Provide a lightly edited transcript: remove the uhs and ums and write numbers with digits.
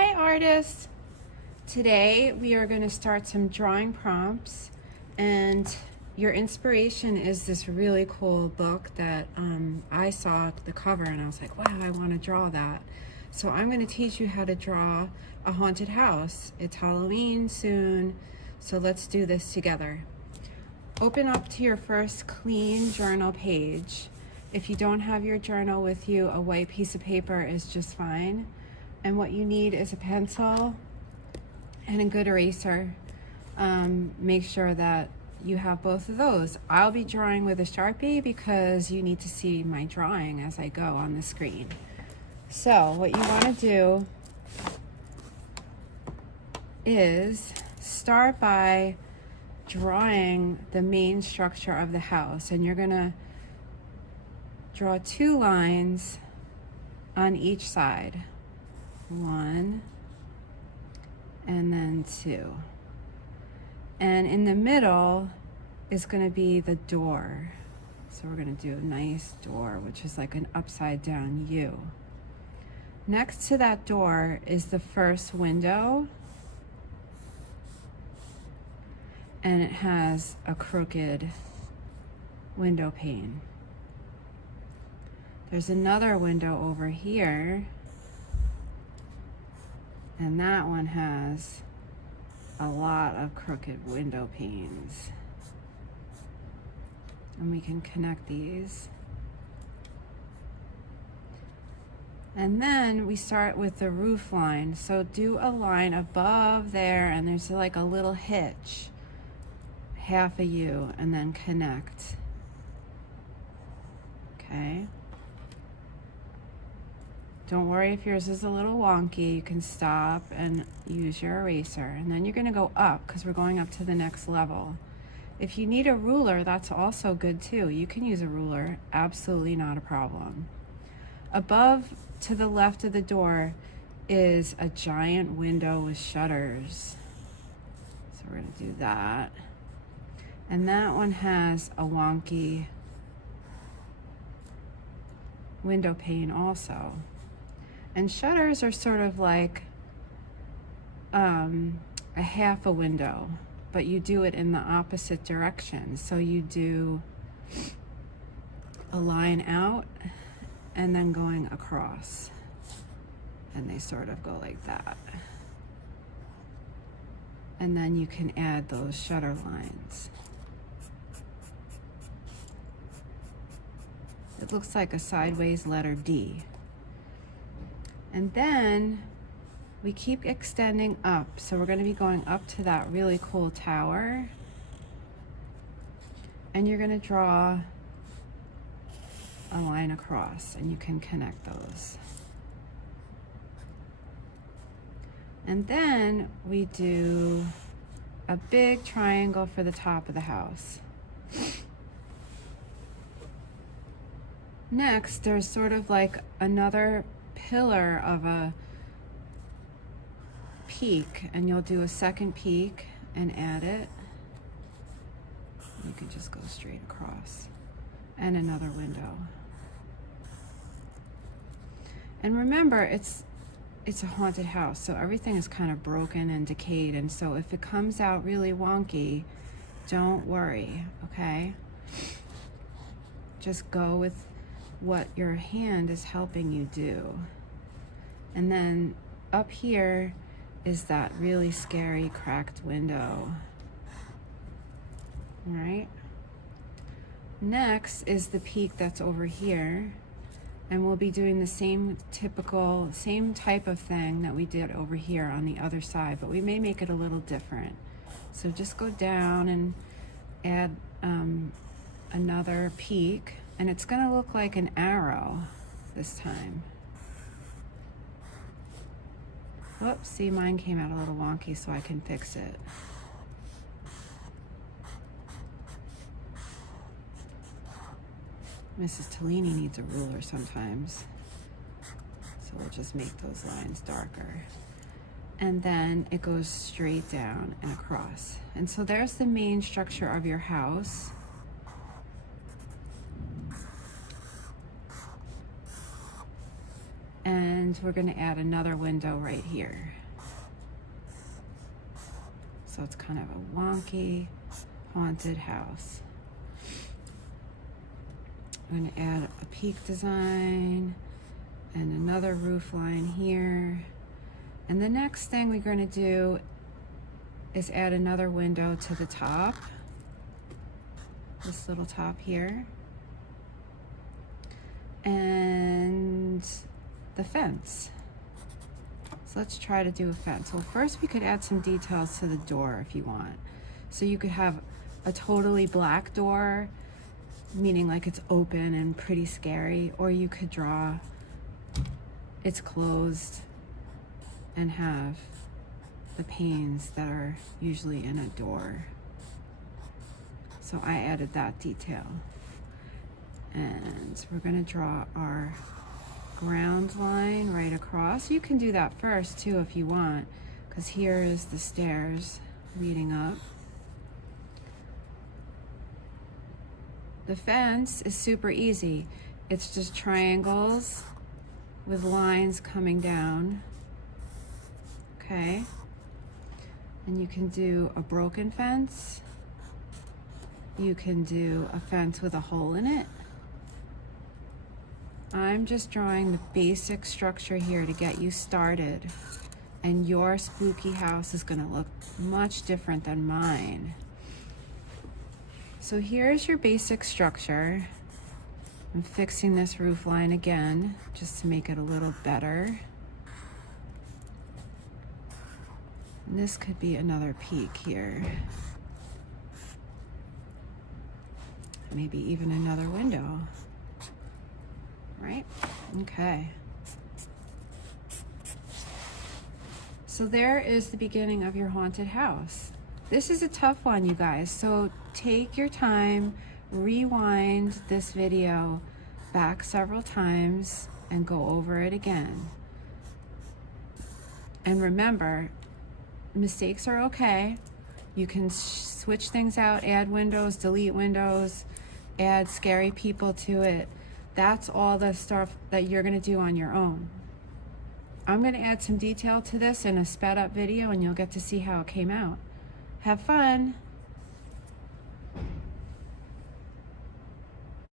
Hi artists! Today we are going to start some drawing prompts, and your inspiration is this really cool book that I saw the cover and I was like, wow, I want to draw that. So I'm going to teach you how to draw a haunted house. It's Halloween soon, so let's do this together. Open up to your first clean journal page. If you don't have your journal with you, a white piece of paper is just fine. And what you need is a pencil and a good eraser. Make sure that you have both of those. I'll be drawing with a sharpie because you need to see my drawing as I go on the screen. So what you want to do is start by drawing the main structure of the house, and you're going to draw 2 lines on each side. 1 and then 2, and in the middle is going to be the door, so we're going to do a nice door, which is like an upside down U. Next to that door is the first window, and it has a crooked window pane. There's another window over here, and that one has a lot of crooked window panes. And we can connect these. And then we start with the roof line. So do a line above there, and there's like a little hitch, half a U, and then connect. Okay. Don't worry if yours is a little wonky. You can stop and use your eraser. And then you're going to go up because we're going up to the next level. If you need a ruler, that's also good too. You can use a ruler, absolutely not a problem. Above to the left of the door is a giant window with shutters. So we're going to do that. And that one has a wonky window pane also. And shutters are sort of like a half a window, but you do it in the opposite direction. So you do a line out and then going across, and they sort of go like that. And then you can add those shutter lines. It looks like a sideways letter D. And then we keep extending up. So we're going to be going up to that really cool tower. And you're going to draw a line across, and you can connect those. And then we do a big triangle for the top of the house. Next, there's sort of like another pillar of a peak, and you'll do a second peak and add it. You can just go straight across, and another window. And remember, it's a haunted house, so everything is kind of broken and decayed, and so if it comes out really wonky, don't worry, okay? Just go with what your hand is helping you do. And then up here is that really scary cracked window. All right. Next is the peak that's over here, and we'll be doing the same type of thing that we did over here on the other side, but we may make it a little different. So just go down and add another peak. And it's going to look like an arrow this time. Whoops, see, mine came out a little wonky, so I can fix it. Mrs. Tellini needs a ruler sometimes. So we'll just make those lines darker. And then it goes straight down and across. And so there's the main structure of your house. And we're going to add another window right here. So it's kind of a wonky, haunted house. I'm going to add a peak design and another roof line here. And the next thing we're going to do is add another window to the top, this little top here, and the fence. So let's try to do a fence. Well, first we could add some details to the door if you want. So you could have a totally black door, meaning like it's open and pretty scary, or you could draw it's closed and have the panes that are usually in a door. So I added that detail. And we're going to draw our ground line right across. You can do that first too if you want, because here is the stairs leading up. The fence is super easy. It's just triangles with lines coming down. Okay. And you can do a broken fence. You can do a fence with a hole in it. I'm just drawing the basic structure here to get you started. And your spooky house is going to look much different than mine. So here's your basic structure. I'm fixing this roof line again, just to make it a little better. And this could be another peak here. Maybe even another window. Right? Okay. So there is the beginning of your haunted house. This is a tough one, you guys, so take your time, rewind this video back several times and go over it again. And remember, mistakes are okay. You can switch things out, add windows, delete windows, add scary people to it. That's all the stuff that you're going to do on your own. I'm going to add some detail to this in a sped up video and you'll get to see how it came out. Have fun!